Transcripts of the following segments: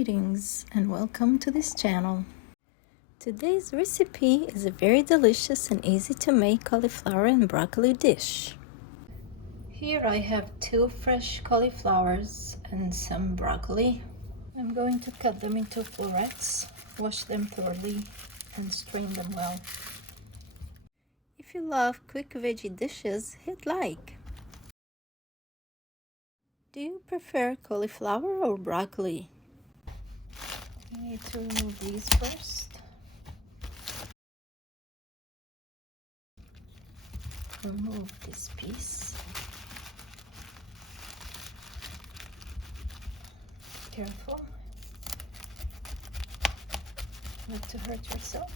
Greetings and welcome to this channel. Today's recipe is a very delicious and easy to make cauliflower and broccoli dish. Here I have 2 fresh cauliflowers and some broccoli. I'm going to cut them into florets, wash them thoroughly and strain them well. If you love quick veggie dishes, hit like. Do you prefer cauliflower or broccoli? I need to remove these first. Remove this piece. Careful. Not to hurt yourself.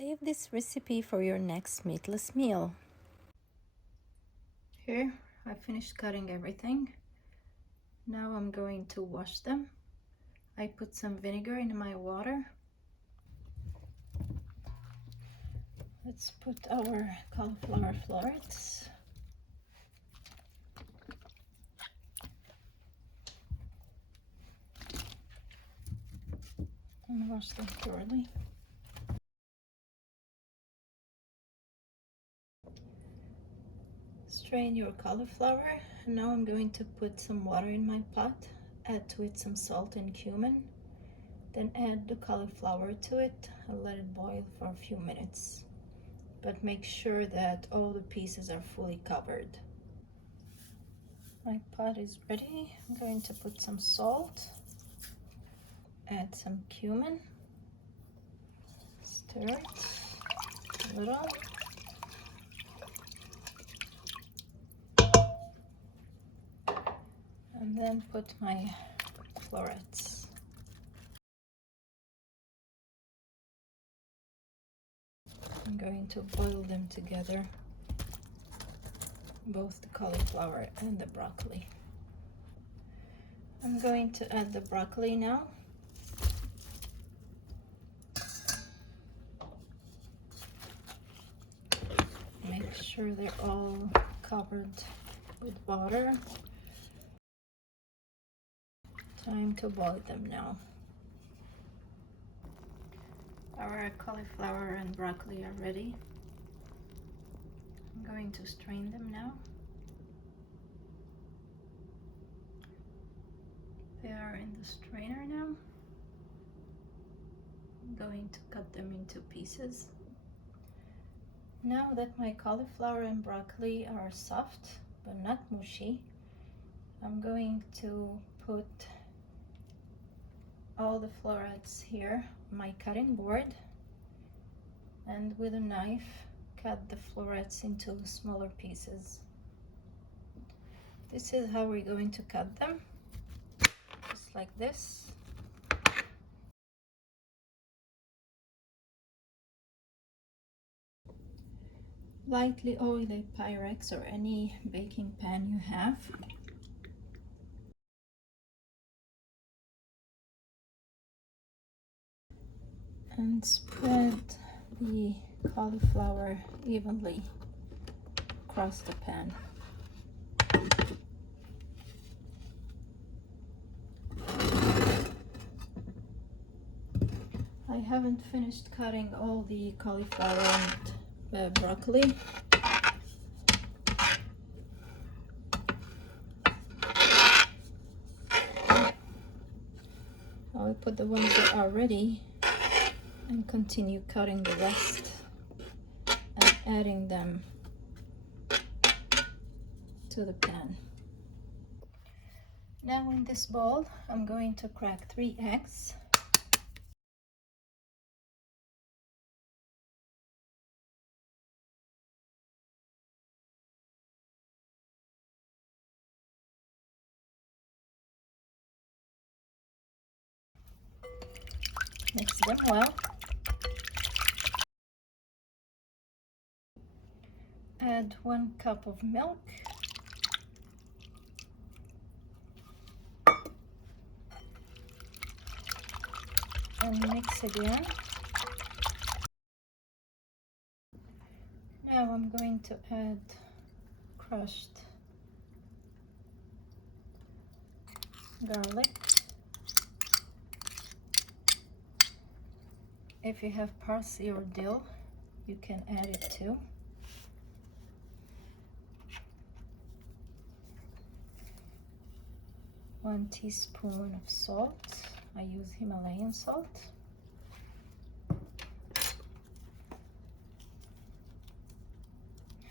Save this recipe for your next meatless meal. Here, I finished cutting everything. Now I'm going to wash them. I put some vinegar in my water. Let's put our cauliflower florets. And wash them thoroughly. Strain your cauliflower, and now I'm going to put some water in my pot, add to it some salt and cumin, then add the cauliflower to it and let it boil for a few minutes. But make sure that all the pieces are fully covered. My pot is ready. I'm going to put some salt, add some cumin, stir it a little. And then put my florets. I'm going to boil them together, both the cauliflower and the broccoli. I'm going to add the broccoli now. Make sure they're all covered with water. Time to boil them now. Our cauliflower and broccoli are ready. I'm going to strain them now. They are in the strainer now. I'm going to cut them into pieces. Now that my cauliflower and broccoli are soft but not mushy, I'm going to put all the florets here on my cutting board, and with a knife cut the florets into smaller pieces. This is how we're going to cut them, just like this. Lightly oil a Pyrex or any baking pan you have. And spread the cauliflower evenly across the pan. I haven't finished cutting all the cauliflower and broccoli. I'll put the ones that are ready and continue cutting the rest and adding them to the pan. Now in this bowl, I'm going to crack 3 eggs. Mix them well. Add 1 cup of milk. and mix again. Now I'm going to add crushed garlic. If you have parsley or dill, you can add it too. One teaspoon of salt. I use Himalayan salt.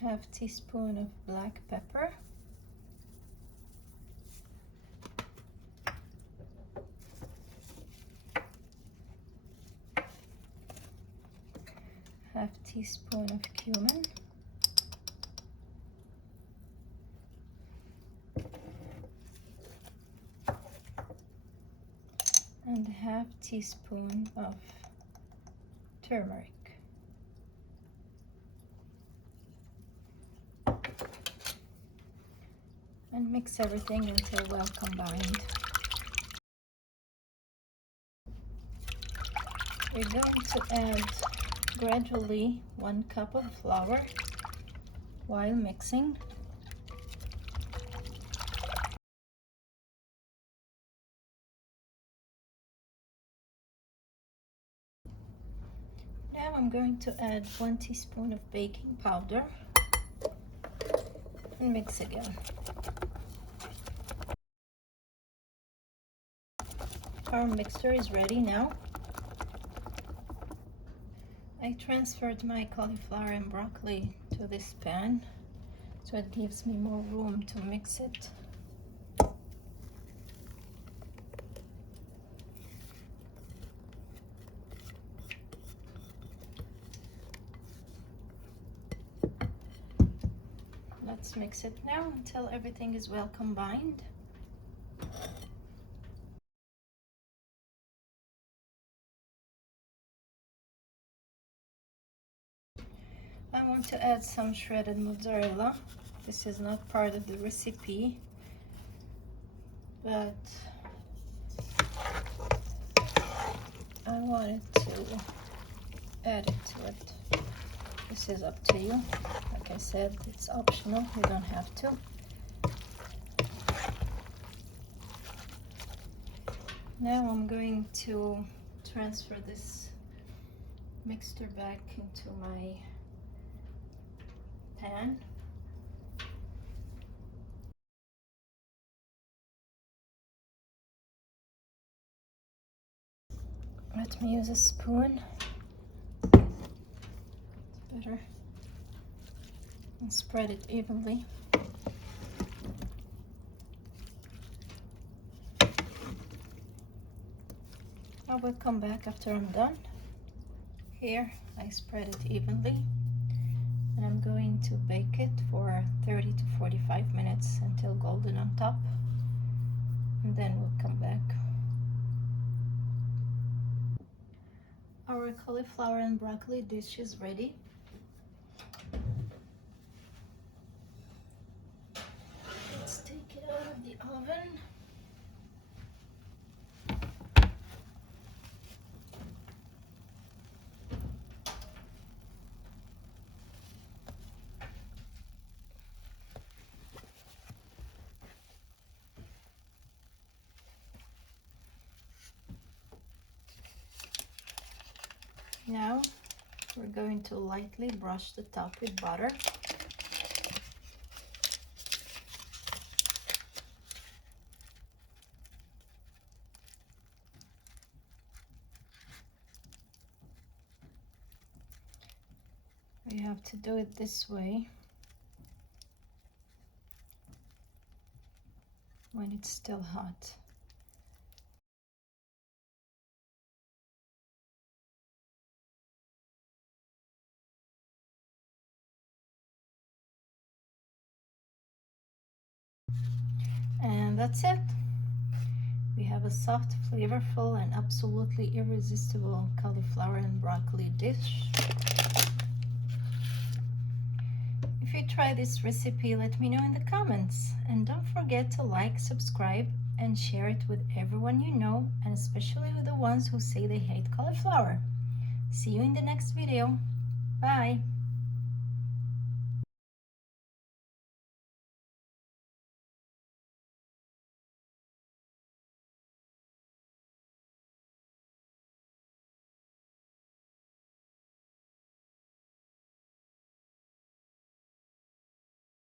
Half teaspoon of black pepper. Half teaspoon of cumin. And half teaspoon of turmeric. And mix everything until well combined. We're going to add gradually 1 cup of flour while mixing. Now I'm going to add 1 teaspoon of baking powder and mix again. Our mixture is ready now. I transferred my cauliflower and broccoli to this pan, so it gives me more room to mix it. Let's mix it now until everything is well combined. I want to add some shredded mozzarella. This is not part of the recipe, but I wanted to add it to it. This is up to you. Like I said, it's optional, you don't have to. Now I'm going to transfer this mixture back into my pan. Let me use a spoon. It's better. And spread it evenly. I will come back after I'm done. Here I spread it evenly, and I'm going to bake it for 30 to 45 minutes until golden on top, and then we'll come back. Our cauliflower and broccoli dish is ready. Let's take it out of the oven. Now we're going to lightly brush the top with butter. We have to do it this way when it's still hot. And that's it. We have a soft, flavorful, and absolutely irresistible cauliflower and broccoli dish. If you try this recipe, let me know in the comments. And don't forget to like, subscribe, and share it with everyone you know, and especially with the ones who say they hate cauliflower. See you in the next video. Bye!